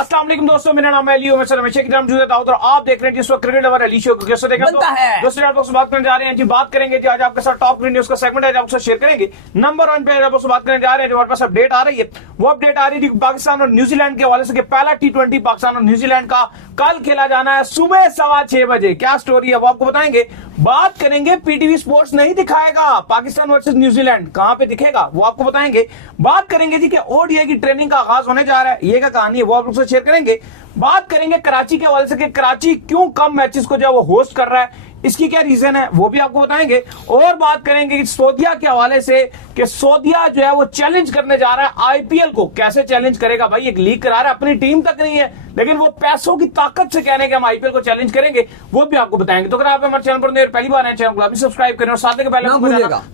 अस्सलाम वालेकुम दोस्तों, मेरा नाम है अली, मैं हमेशा की तरह मौजूद रहता हूं और आप देख रहे हैं जिस वक्त क्रिकेट लवर अली शो को कैसे देखा दोस्तों आप लोग बात करने जा रहे हैं जी। बात करेंगे जी आज आपके साथ टॉप न्यूज का सेगमेंट है, आपके साथ शेयर करेंगे। नंबर 1 पे आप लोग बात करने जा रहे हैं, जो हमारे पास अपडेट आ रही है वो अपडेट आ रही है पाकिस्तान और न्यूजीलैंड के हवाले से। पहला T20 पाकिस्तान और न्यूजीलैंड का कल खेला जाना है सुबह 6:15 बजे। क्या स्टोरी है वो आपको बताएंगे। बात करेंगे पीटीवी स्पोर्ट्स नहीं दिखाएगा पाकिस्तान वर्सेस न्यूजीलैंड, कहां पे दिखेगा वो आपको बताएंगे। बात करेंगे जी कि ओडीआई की ट्रेनिंग का आगाज होने जा रहा है, ये क्या कहानी है वो आप लोग से शेयर करेंगे। बात करेंगे कराची के हवाले से कि कराची क्यों कम मैचेस को जो है वो होस्ट कर रहा है, इसकी क्या रीजन है वो भी आपको बताएंगे। और बात करेंगे सऊदीया के हवाले से कि सऊदीया जो है वो चैलेंज करने जा रहा है आईपीएल को। कैसे चैलेंज करेगा भाई, एक लीग करा रहा है, अपनी टीम तक नहीं है लेकिन वो पैसों की ताकत से कह रहे हैं कि हम आईपीएल को चैलेंज करेंगे, वो भी आपको बताएंगे। तो अगर आप हमारे चैनल पर पहली बार है, चैनल को अभी सब्सक्राइब करें और साथ के पहले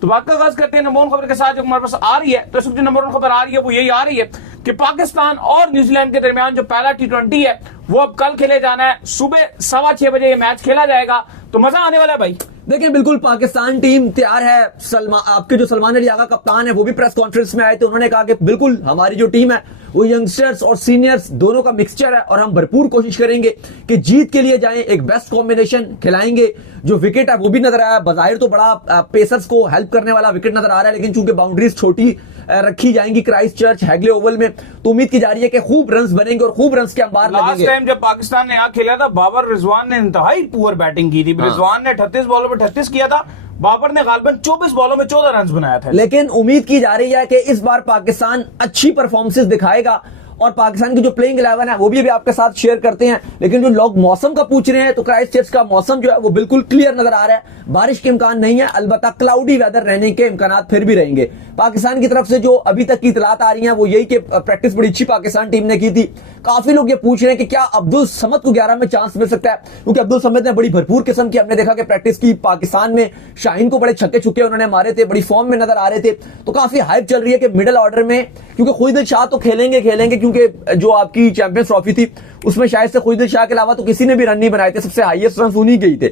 तो बात का आगाज करते हैं नंबर 1 खबर के साथ जो हमारे पास आ रही है। तो इस वक्त जो नंबर 1 खबर आ रही है वो यही आ रही है कि पाकिस्तान और न्यूजीलैंड के दरमियान जो पहला T20 है वो अब कल खेले जाना है। सुबह 6:15 बजे ये मैच खेला जाएगा, तो मजा आने वाला है भाई। देखिए बिल्कुल पाकिस्तान टीम तैयार है। आपके जो सलमान अली आगा कप्तान है वो भी प्रेस कॉन्फ्रेंस में आए थे, उन्होंने कहा कि बिल्कुल हमारी जो टीम है वो यंगस्टर्स और सीनियर्स दोनों का मिक्सचर है और हम भरपूर कोशिश करेंगे कि जीत के लिए जाएं, एक बेस्ट कॉम्बिनेशन खिलाएंगे। जो विकेट है वो भी नजर आया, बाहिर तो बड़ा पेसर्स को हेल्प करने वाला विकेट नजर आ रहा है, लेकिन चूंकि बाउंड्रीज छोटी रखी जाएंगी क्राइस्ट चर्च हैगले ओवल में, तो उम्मीद की जा रही है कि खूब रन्स बनेंगे और खूब रन्स के अंबार लगेंगे। लास्ट टाइम जब पाकिस्तान ने यहाँ खेला था, बाबर रिजवान ने इंतहाई पुअर बैटिंग की थी। रिजवान ने 38 बॉलों में 38 किया था, बाबर ने गालिबन 24 बॉलों में 14 रन बनाया था। लेकिन उम्मीद की जा रही है कि इस बार पाकिस्तान अच्छी परफॉर्मेंसेस दिखाएगा और पाकिस्तान की जो प्लेइंग 11 है वो भी आपके साथ शेयर करते हैं। लेकिन जो लोग मौसम का पूछ रहे हैं तो क्राइस्ट चर्च का मौसम जो है वो बिल्कुल क्लियर नजर आ रहा है, बारिश के इम्कान नहीं है, अलबत्ता क्लाउडी वेदर रहने के इम्कान फिर भी रहेंगे। पाकिस्तान की तरफ से जो अभी तक की इतलात आ रही हैं वो यही कि प्रैक्टिस बड़ी अच्छी पाकिस्तान टीम ने की थी। काफी लोग ये पूछ रहे हैं कि क्या अब्दुल समद को 11 में चांस मिल सकता है, क्योंकि अब्दुल समद ने बड़ी भरपूर किस्म की हमने देखा कि प्रैक्टिस की पाकिस्तान में, शाहीन को बड़े छक्के छुक्के उन्होंने मारे थे, बड़ी फॉर्म में नजर आ रहे थे। तो काफी हाइप चल रही है कि मिडिल ऑर्डर में, क्योंकि खुईदिल शाह तो खेलेंगे क्योंकि जो आपकी चैंपियंस ट्रॉफी थी उसमें शायद से खुईदिल शाह के अलावा तो किसी ने भी रन नहीं बनाए थे, सबसे हाईएस्ट रन उन्हीं के ही थे।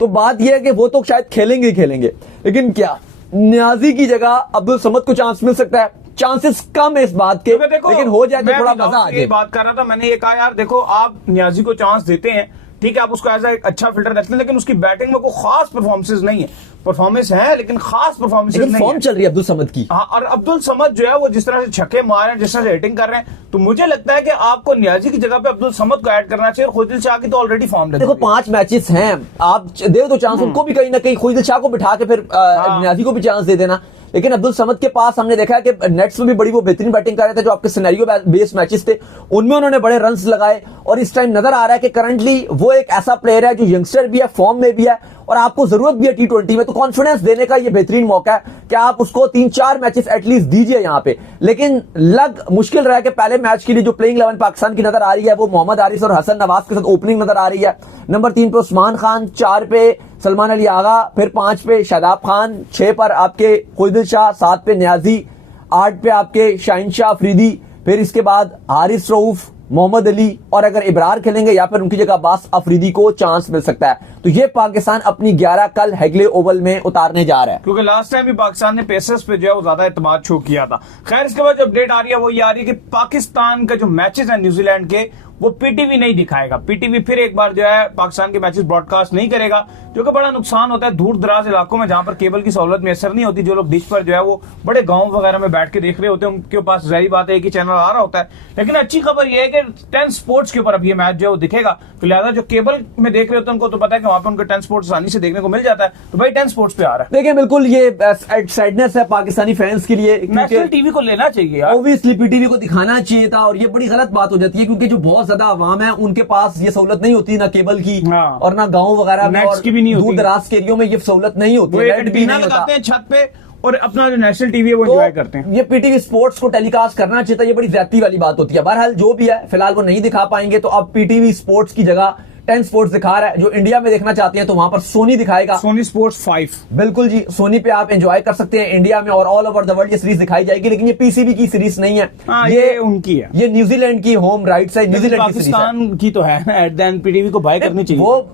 तो बात यह है कि वो तो शायद खेलेंगे, लेकिन क्या न्याजी की जगह अब्दुल समद को चांस मिल सकता है? चांसेस कम है इस बात के, लेकिन हो जाए तो थोड़ा मजा आ जाए। बात कर रहा था, मैंने ये कहा यार देखो आप न्याजी को चांस देते हैं, ठीक है, आप उसको एज एक अच्छा फिल्टर रखते हैं, लेकिन उसकी बैटिंग में कोई खास परफॉर्मेंस नहीं है। परफॉर्मेंस है लेकिन खास परफॉर्मेंस नहीं है। फॉर्म चल रही है अब्दुल समद की। हाँ, और अब्दुल समद जो है वो जिस तरह से छक्के मार रहे हैं, जिस तरह से हिटिंग कर रहे हैं, तो मुझे लगता है कि आपको न्याजी की जगह पे अब्दुल समद को ऐड करना चाहिए। और खुईदिल शाह की तो ऑलरेडी फॉर्म देखो 5 मैचेस हैं, आप दे दो चांस उनको भी, कहीं ना कहीं खुईदिल शाह को बिठा के फिर न्याजी को भी चांस दे देना। लेकिन अब्दुल समद के पास हमने देखा है कि नेट्स में भी बड़ी वो बेहतरीन बैटिंग कर रहे थे। जो आपके सिनेरियो बेस्ड मैचेस थे उनमें उन्होंने बड़े रन्स लगाए और इस टाइम नजर आ रहा है कि करंटली वो एक ऐसा प्लेयर है जो यंगस्टर भी है, फॉर्म में भी है और आपको जरूरत भी है T20 में, तो कॉन्फिडेंस देने का ये बेहतरीन मौका है कि आप उसको 3-4 मैचेस एटलीस्ट दीजिए यहाँ पे। लेकिन लग मुश्किल रहा है कि पहले मैच के लिए जो प्लेइंग 11 पाकिस्तान की नजर आ रही है वो मोहम्मद आरिस और हसन नवाज के साथ ओपनिंग नजर आ रही है। नंबर 3 पे उस्मान खान, 4 पे सलमान अली आगा, फिर 5 पे शादाब खान, 6 पर आपके खुईदिल शाह, 7 पे न्याजी, 8 पे आपके शाहीन शाह अफरीदी, फिर इसके बाद हारिस रऊफ, मोहम्मद अली, और अगर इब्रार खेलेंगे या फिर उनकी जगह अब्बास अफरीदी को चांस मिल सकता है। तो ये पाकिस्तान अपनी 11 कल हैगले ओवल में उतारने जा रहा है, क्योंकि लास्ट टाइम भी पाकिस्तान ने पेसर्स पे जो है वो ज्यादा एतमाद शो किया था। खैर इसके बाद जो अपडेट आ रही है वो ये आ रही है कि पाकिस्तान का जो मैचेस है न्यूजीलैंड के वो पीटीवी नहीं दिखाएगा। पीटीवी फिर एक बार जो है पाकिस्तान के मैचेस ब्रॉडकास्ट नहीं करेगा, जो कि बड़ा नुकसान होता है दूर दराज इलाकों में जहां पर केबल की सहूलत मैसर नहीं होती। जो लोग डिश पर जो है वो बड़े गांव वगैरह में बैठ के देख रहे होते हैं, उनके पास जाहिर बात है कि चैनल आ रहा होता है। लेकिन अच्छी खबर यह है कि 10 स्पोर्ट्स के ऊपर अब ये मैच जो है वो दिखेगा। तो लिहाजा जो केबल में देख रहे होते हैं उनको तो पता है कि वहां पर उनको 10 स्पोर्ट्स आसानी से देखने को मिल जाता है। तो भाई 10 स्पोर्ट्स पे आ रहा है। देखिए बिल्कुल ये सैडनेस है पाकिस्तानी फैंस के लिए, नेशनल टीवी को लेना चाहिए, ऑब्वियसली पीटीवी को दिखाना चाहिए था और ये बड़ी गलत बात हो जाती है, क्योंकि जो बहुत ज्यादा अवाम है उनके पास ये सहूलत नहीं होती, ना केबल की और ना गांव वगैरह में और दूर दराज के एरियो में ये सहूलत नहीं होती है। लगाते हैं छत पे और अपना जो नेशनल टीवी है वो एंजॉय करते हैं। ये पीटीवी स्पोर्ट्स को टेलीकास्ट करना चाहिए था, ये बड़ी ज्यादती वाली बात होती है। बहरहाल जो भी है फिलहाल वो नहीं दिखा पाएंगे, तो अब पीटीवी स्पोर्ट्स की जगह 10 स्पोर्ट्स दिखा रहा है। जो इंडिया में देखना चाहते हैं तो वहां पर सोनी दिखाएगा, सोनी स्पोर्ट्स 5। बिल्कुल जी, सोनी पे आप एंजॉय कर सकते हैं इंडिया में और ऑल ओवर द वर्ल्ड ये सीरीज दिखाई जाएगी। लेकिन ये पीसीबी की सीरीज नहीं है, ये उनकी है, ये न्यूजीलैंड की होम राइट्स है, न्यूजीलैंड की सीरीज है। पाकिस्तान की तो है ना, एट द एंड पीटीवी को बाय करनी चाहिए। वो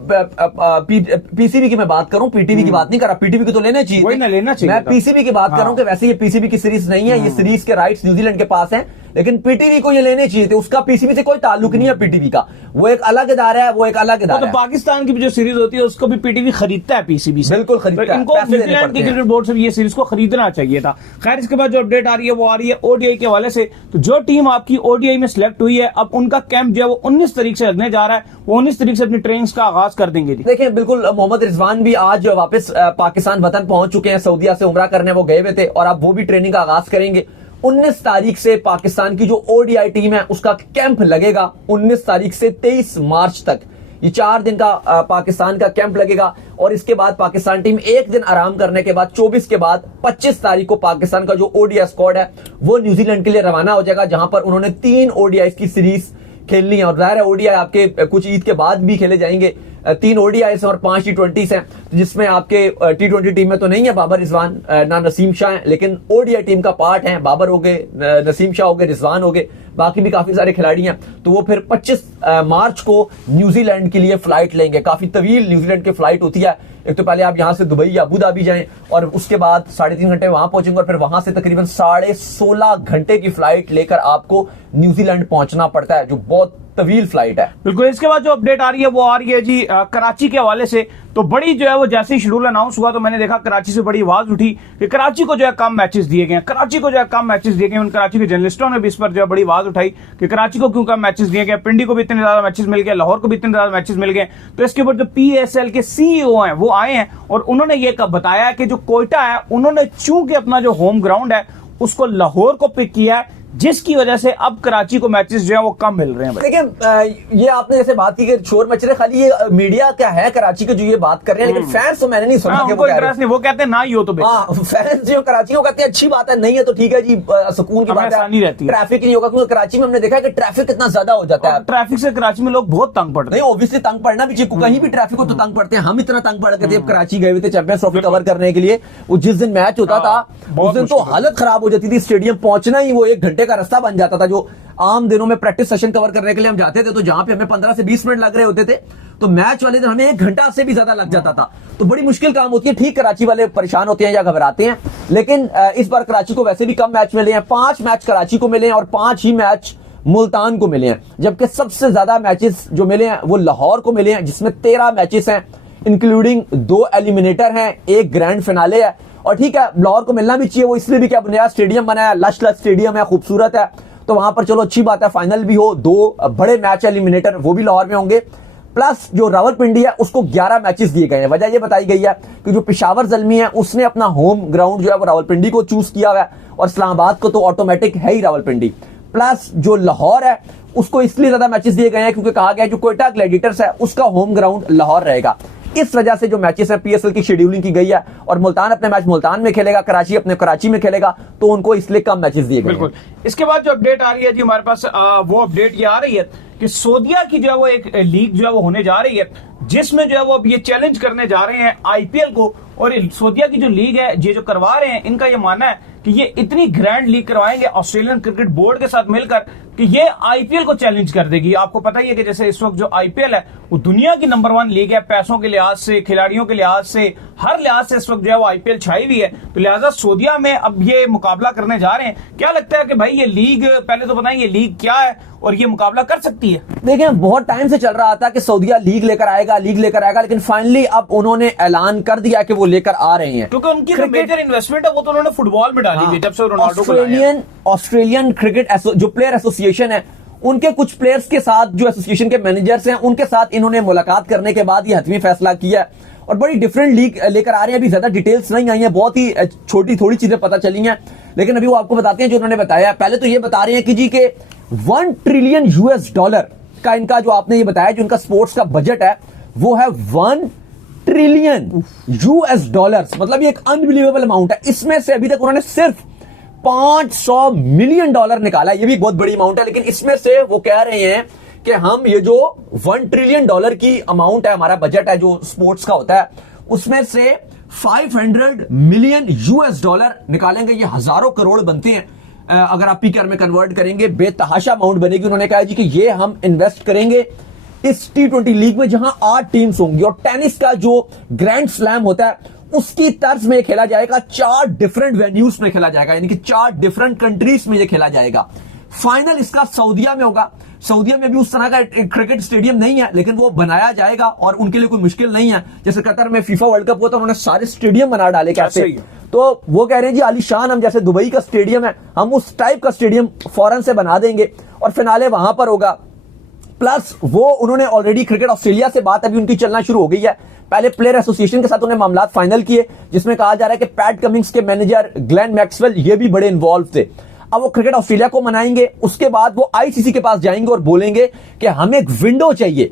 पीसीबी की मैं बात करूं, पीटीवी की बात नहीं कर रहा। पीटीवी को तो लेना चाहिए, लेना चाहिए। मैं पीसीबी की बात कर रहा हूं कि वैसे ये पीसीबी की सीरीज नहीं है, ये सीरीज के राइट्स न्यूजीलैंड के पास है। लेकिन पीटीवी को ये लेने चाहिए थे, उसका पीसीबी से कोई ताल्लुक नहीं है पीटीवी का, वो एक अलग इदारा है, वो एक अलग इदारा तो है। पाकिस्तान की जो सीरीज होती है उसको भी पीटीवी खरीदता है पीसीबी से, बिल्कुल खरीदता तो है, इनको पैसे देने न्यूजीलैंड की पड़ते हैं। क्रिकेट बोर्ड से भी ये सीरीज को खरीदना चाहिए था। खैर, इसके बाद जो अपडेट आ रही है वो आ रही है ओडीआई के हवाले से। तो जो टीम आपकी ओडीआई में सिलेक्ट हुई है, अब उनका कैंप जो है वो 19 तारीख से लगने जा रहा है, वो 19 तारीख से अपनी ट्रेनिंग का आगाज कर देंगे। देखिए बिल्कुल, मोहम्मद रिजवान भी आज वापस पाकिस्तान वतन पहुंच चुके हैं, सऊदीया से उमरा करने वो गए हुए थे और अब वो भी ट्रेनिंग का आगाज करेंगे। 19 तारीख से पाकिस्तान की जो ओडीआई टीम है उसका कैंप लगेगा 19 तारीख से 23 मार्च तक, ये 4 दिन का पाकिस्तान का कैंप लगेगा। और इसके बाद पाकिस्तान टीम एक दिन आराम करने के बाद 24 के बाद 25 तारीख को पाकिस्तान का जो ओडीआई स्क्वाड है वो न्यूजीलैंड के लिए रवाना हो जाएगा, जहां पर उन्होंने 3 ओडीआई की सीरीज खेलनी है। और जाहिर है ओडीआई आपके कुछ ईद के बाद भी खेले जाएंगे, 3 ओडीआई और 5 T20 हैं, जिसमें आपके T20 टीम में तो नहीं है बाबर रिजवान ना नसीम शाह है, लेकिन ओडीआई टीम का पार्ट है, बाबर हो गए, नसीम शाह हो गए, रिजवान हो गए, बाकी भी काफी सारे खिलाड़ी हैं। तो वो फिर 25 मार्च को न्यूजीलैंड के लिए फ्लाइट लेंगे। काफी तवील न्यूजीलैंड की फ्लाइट होती है, एक तो पहले आप यहां से दुबई या अबू धाबी जाएं और उसके बाद 3.5 घंटे वहां पहुंचेंगे और फिर वहां से तकरीबन 16.5 घंटे की फ्लाइट लेकर आपको न्यूजीलैंड पहुंचना पड़ता है, जो बहुत तवील फ्लाइट है। बिल्कुल। इसके बाद जो अपडेट आ रही है वो आ रही है जी कराची के हवाले से। तो बड़ी जो है वो जैसे ही शेड्यूल अनाउंस हुआ तो मैंने देखा कराची से बड़ी आवाज उठी कि कराची को जो है कम मैचेस दिए गए हैं, कराची को जो है कम मैचेस दिए गए हैं। उन कराची के जर्नलिस्टों ने भी इस पर जो है बड़ी आवाज उठाई कि कराची को क्यों कम मैचेस दिए गए, पिंडी को भी इतने ज्यादा मैचेस मिल गए, लाहौर को भी इतने ज्यादा मैचेस मिल गए। तो इसके ऊपर जो पीएसएल के सीईओ हैं वो आए हैं और उन्होंने ये बताया कि जो कोयटा है उन्होंने चूंकि अपना जो होम ग्राउंड है उसको लाहौर को पिक किया है, जिसकी वजह से अब कराची को मैचेस जो है वो कम मिल रहे हैं। लेकिन ये आपने जैसे बात की कि शोर मच रहे, खाली ये मीडिया क्या है कराची के जो ये बात कर रहे हैं, लेकिन फैंस तो मैंने नहीं सुना कि उनको इंटरेस्ट नहीं, वो कहते हैं ना ही हो तो बेहतर। फैंस जो कराची को कहते हैं अच्छी बात है, नहीं है तो ठीक है जी, सुकून की बात आसानी रहती है, ट्रैफिक नहीं होगा, क्योंकि कराची में हमने देखा है कि ट्रैफिक कितना ज्यादा हो जाता है। ट्रैफिक से कराची में लोग बहुत तंग पड़ते हैं। नहीं, ऑब्वियसली तंग पड़ना भी चाहिए, कहीं भी ट्रैफिक हो तो तंग पड़ते हैं, हम इतना तंग पड़ गए थे। कराची गए हुए थे चैंपियंस ट्रॉफी कवर करने के लिए, वो जिस दिन मैच होता था उस दिन तो हालत खराब हो जाती थी, स्टेडियम पहुंचना ही वो 1 घंटे का रास्ता बन जाता था। जो आम दिनों में प्रैक्टिस सेशन कवर करने के लिए हम जाते थे तो जहां पे हमें 15 से 20 मिनट लग रहे होते थे, तो मैच वाले दिन हमें 1 घंटा से भी ज्यादा लग जाता था। तो बड़ी मुश्किल काम होती है। ठीक, कराची वाले परेशान होते हैं या घबराते हैं, लेकिन इस बार कराची को वैसे भी कम मैच मिले हैं, 5 मैच कराची को मिले हैं और 5 ही मैच मुल्तान को मिले हैं, जबकि सबसे ज्यादा मैचेस जो मिले हैं वो लाहौर को मिले हैं, जिसमें 13 मैचेस हैं, इंक्लूडिंग 2 एलिमिनेटर हैं, 1 ग्रैंड फिनाले है। और ठीक है, लाहौर को मिलना भी चाहिए, वो इसलिए भी क्या नया स्टेडियम बनाया, लश स्टेडियम है, खूबसूरत है, तो वहां पर चलो अच्छी बात है, फाइनल भी हो, 2 बड़े मैच एलिमिनेटर वो भी लाहौर में होंगे। प्लस जो रावलपिंडी है उसको 11 मैचेस दिए गए हैं। वजह यह बताई गई है कि जो पेशावर ज़ल्मी है उसने अपना होम ग्राउंड जो है वो रावलपिंडी को चूज किया हुआ है, और इस्लामाबाद को तो ऑटोमेटिक है ही रावलपिंडी। प्लस जो लाहौर है उसको इसलिए ज्यादा मैचेस दिए गए हैं क्योंकि कहा गया है जो कोयटा ग्लैडिएटर्स है उसका होम ग्राउंड लाहौर रहेगा। इस वजह से जो मैचेस है पीएसएल की शेड्यूलिंग की गई है, और मुल्तान अपने मैच मुल्तान में खेलेगा, कराची अपने कराची में खेलेगा, तो उनको इसलिए कम मैचेस दिए गए। बिल्कुल। इसके बाद जो अपडेट आ रही है जी हमारे पास वो अपडेट ये आ रही है कि सऊदीया की जो है वो एक लीग जो है वो होने जा रही है, जिसमें जो है वो अब ये चैलेंज करने जा रहे हैं आईपीएल को। और सऊदीया की जो लीग है ये जो करवा रहे हैं, इनका ये मानना है कि ये इतनी ग्रैंड लीग करवाएंगे ऑस्ट्रेलियन क्रिकेट बोर्ड के साथ मिलकर कि ये आईपीएल को चैलेंज कर देगी। आपको पता ही है कि जैसे इस वक्त जो आईपीएल है वो दुनिया की नंबर 1 लीग है, पैसों के लिहाज से, खिलाड़ियों के लिहाज से, हर लिहाज से इस वक्त जो है वो आईपीएल छाई हुई है। तो लिहाजा सऊदीया में अब ये मुकाबला करने जा रहे हैं। क्या लगता है कि भाई ये लीग, पहले तो बताएं ये लीग क्या है और ये मुकाबला कर सकती है? देखिए, बहुत टाइम से चल रहा था कि सऊदीया लीग लेकर आएगा, लेकिन फाइनली अब उन्होंने ऐलान कर दिया कि वो लेकर आ रहे हैं, क्योंकि उनकी जो मेजर इन्वेस्टमेंट है वो तो उन्होंने फुटबॉल में डाली हुई है जब से रोनाल्डो को ऑस्ट्रेलियन क्रिकेट जो प्लेयर एसोसिएशन है, उनके कुछ प्लेयर्स के साथ, जो एसोसिएशन के मैनेजर्स हैं, उनके साथ इन्होंने मुलाकात करने के बाद ये हतमी फैसला किया और बड़ी डिफरेंट लीग लेकर आ रहे हैं। अभी ज्यादा डिटेल्स नहीं आई हैं, बहुत ही छोटी थोड़ी चीजें पता चली हैं, लेकिन अभी वो आपको बताते हैं जो उन्होंने बताया। पहले तो ये बता रहे हैं कि जी के $1 ट्रिलियन का इनका जो आपने ये बताया जो इनका स्पोर्ट्स का बजट है वो है $1 ट्रिलियन, मतलब ये एक अनबिलीवेबल अमाउंट है। इसमें से अभी तक उन्होंने सिर्फ $500 मिलियन निकाला, ये भी बहुत बड़ी अमाउंट है, लेकिन इसमें से वो कह रहे हैं कि हम ये जो $1 ट्रिलियन की अमाउंट है, हमारा बजट है जो स्पोर्ट्स का होता है, उसमें से $500 मिलियन निकालेंगे। ये हजारों करोड़ बनते हैं, अगर आप पीकेआर में कन्वर्ट करेंगे बेतहाशा अमाउंट बनेगी। उन्होंने कहा जी कि ये हम इन्वेस्ट करेंगे इस T20 लीग में जहां 8 टीम्स होंगी, और टेनिस का जो ग्रैंड स्लैम होता है उसकी तर्ज में खेला जाएगा, 4 डिफरेंट वेन्यूज में खेला जाएगा, यानी कि 4 डिफरेंट कंट्रीज में ये खेला जाएगा। फाइनल इसका सऊदीया में होगा। सऊदीया में भी उस तरह का एक क्रिकेट स्टेडियम नहीं है, लेकिन वो बनाया जाएगा और उनके लिए कोई मुश्किल नहीं है। जैसे कतर में फीफा वर्ल्ड कप हुआ था, उन्होंने सारे स्टेडियम बना डाले कैसे, तो वो कह रहे हैं जी आलीशान, हम जैसे दुबई का स्टेडियम है, हम उस टाइप का स्टेडियम फौरन से बना देंगे और फिनाले वहां पर होगा। प्लस वो उन्होंने ऑलरेडी क्रिकेट ऑस्ट्रेलिया से बात अभी उनकी चलना शुरू हो गई है। पहले प्लेयर एसोसिएशन के साथ उन्हें मामला फाइनल किए, जिसमें कहा जा रहा है कि पैट कमिंग्स के मैनेजर ग्लेन मैक्सवेल ये भी बड़े इन्वॉल्व थे। अब वो क्रिकेट ऑस्ट्रेलिया को मनाएंगे, उसके बाद वो आईसीसी के पास जाएंगे और बोलेंगे कि हमें एक विंडो चाहिए,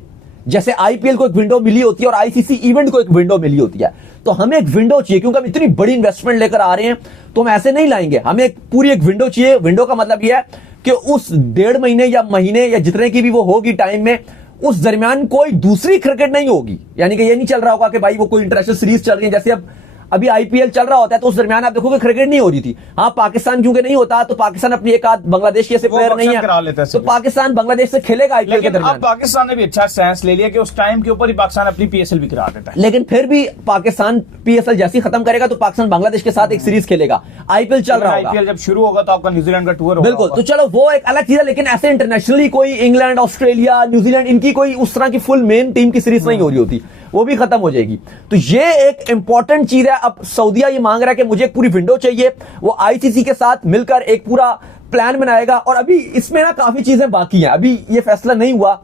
जैसे आईपीएल को एक विंडो मिली होती है और आईसीसी इवेंट को एक विंडो मिली होती है, तो हमें एक विंडो चाहिए, क्योंकि हम इतनी बड़ी इन्वेस्टमेंट लेकर आ रहे हैं तो हम ऐसे नहीं लाएंगे, हमें एक पूरी एक विंडो चाहिए। विंडो का मतलब यह है कि उस 1.5 महीने या महीने या जितने की भी वो होगी टाइम में, उस दरमियान कोई दूसरी क्रिकेट नहीं होगी। यानी कि ये नहीं चल रहा होगा कि भाई वो कोई इंटरनेशनल सीरीज चल रही है, जैसे अब अभी आईपीएल चल रहा होता है तो उस दरमियान आप देखोगे क्रिकेट नहीं हो रही थी। हाँ, पाकिस्तान क्योंकि नहीं होता तो पाकिस्तान अपनी एक आध बांग्लादेश जैसे प्लेयर नहीं है तो पाकिस्तान बांग्लादेश से खेलेगा आईपीएल के दरमियान। पाकिस्तान ने भी अच्छा सेंस ले लिया कि उस टाइम के ऊपर ही पाकिस्तान अपनी पीएसएल भी करा देता है, लेकिन फिर भी पाकिस्तान पीएसएल जैसी खत्म करेगा तो पाकिस्तान बांग्लादेश के साथ एक सीरीज खेलेगा। आईपीएल चल रहा होगा, आईपीएल जब शुरू होगा तो आपका न्यूजीलैंड का टूर होगा। बिल्कुल, तो चलो वो एक अलग चीज है, लेकिन ऐसे इंटरनेशनली कोई इंग्लैंड, ऑस्ट्रेलिया, न्यूजीलैंड, इनकी कोई उस तरह की फुल मेन टीम की सीरीज नहीं हो रही होती, वो भी खत्म हो जाएगी। तो ये एक इंपॉर्टेंट चीज है। अब सऊदीया ये मांग रहा है कि मुझे एक पूरी विंडो चाहिए, वो आईसीसी के साथ मिलकर एक पूरा प्लान बनाएगा। और अभी इसमें ना काफी चीजें बाकी हैं, अभी ये फैसला नहीं हुआ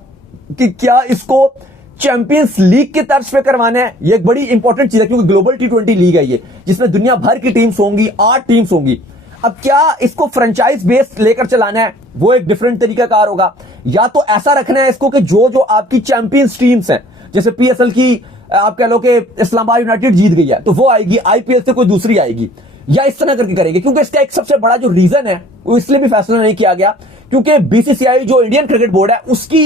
कि क्या इसको चैंपियंस लीग के तर्ज पे करवाना है। ये एक बड़ी इंपॉर्टेंट चीज है, क्योंकि ग्लोबल T20 लीग है ये, जिसमें दुनिया भर की टीम्स होंगी, 8 टीम्स होंगी। अब क्या इसको फ्रेंचाइज बेस्ड लेकर चलाना है, वो एक डिफरेंट तरीका कार होगा, या तो ऐसा रखना है इसको कि जो जो आपकी चैंपियंस टीम्स हैं, जैसे पीएसएल की आप कह लो कि इस्लामाबाद यूनाइटेड जीत गई है तो वो आएगी, आईपीएल से कोई दूसरी आएगी, या इस तरह करके करेंगे। क्योंकि इसका एक सबसे बड़ा जो रीजन है वो इसलिए भी फैसला नहीं किया गया क्योंकि बीसीसीआई जो इंडियन क्रिकेट बोर्ड है उसकी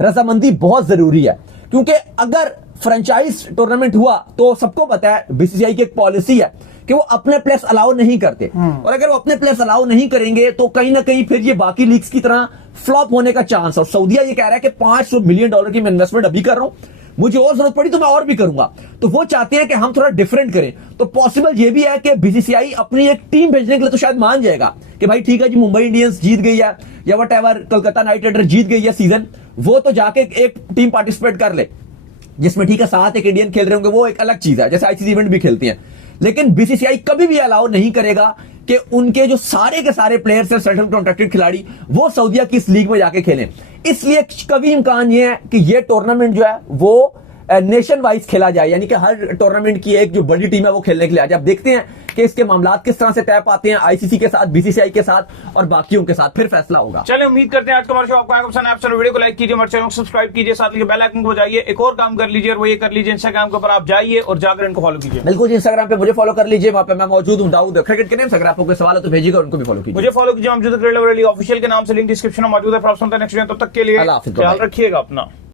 रजामंदी बहुत जरूरी है। क्योंकि अगर फ्रेंचाइज टूर्नामेंट हुआ तो सबको पता है बीसीसीआई की एक पॉलिसी है कि वो अपने प्लेयर्स अलाउ नहीं करते, और अगर वो अपने प्लेयर्स अलाउ नहीं करेंगे तो कहीं ना कहीं फिर ये बाकी लीग्स की तरह फ्लॉप होने का चांस। और सऊदीया ये कह रहा है कि $500 मिलियन की मैं इन्वेस्टमेंट अभी कर रहा हूं, मुझे और जरूरत पड़ी तो मैं और भी करूंगा। तो वो चाहते हैं कि हम थोड़ा डिफरेंट करें। तो पॉसिबल ये भी है कि बीसीसीआई अपनी एक टीम भेजने के लिए तो शायद मान जाएगा कि भाई ठीक है जी, मुंबई इंडियंस जीत गई है या वटएवर कोलकाता नाइट राइडर जीत गई है सीजन, वो तो जाके एक टीम पार्टिसिपेट कर ले, जिसमें ठीक है 7 एक इंडियन खेल रहे होंगे, वो एक अलग चीज है, जैसे आईसीसी इवेंट भी खेलती हैं। लेकिन बीसीसीआई कभी भी अलाउ नहीं करेगा कि उनके जो सारे के सारे प्लेयर्स हैं, सेंट्रल कॉन्ट्रैक्टेड खिलाड़ी, वो सऊदीया की इस लीग में जाके खेलें। इसलिए कभी इम्कान ये है कि ये टूर्नामेंट जो है वो नेशन वाइज खेला जाए, यानी कि हर टूर्नामेंट की एक जो बड़ी टीम है वो खेलने के लिए आ जाए। अब देखते हैं कि इसके मामलात किस तरह से तय पाते हैं आईसीसी के साथ, बीसीसीआई के साथ और बाकियों के साथ, फिर फैसला होगा। चलिए, उम्मीद करते हैं आज का हमारा शो आपको आएगा पसंद। आप वीडियो को लाइक कीजिए, हमारे चैनल को सब्सक्राइब कीजिए, साथ ही बेल आइकन को बजाइए। एक और काम कर लीजिए और वो ये कर लीजिए, इंस्टाग्राम के ऊपर आप जाइए और जाकर इनको फॉलो कीजिए। बिल्कुल, इंस्टाग्राम पे मुझे फॉलो कर लीजिए, वहां पे मैं मौजूद हूं, दाऊद क्रिकेट के नेम से। अगर आपको कोई सवाल है तो भेजिएगा, उनको भी फॉलो कीजिए। मुझे फॉलो कीजिए, मौजूद क्रिकेट ऑफिशियल के नाम से, लिंक डिस्क्रिप्शन में मौजूद है। तब तक के लिए ख्याल रखिएगा अपना।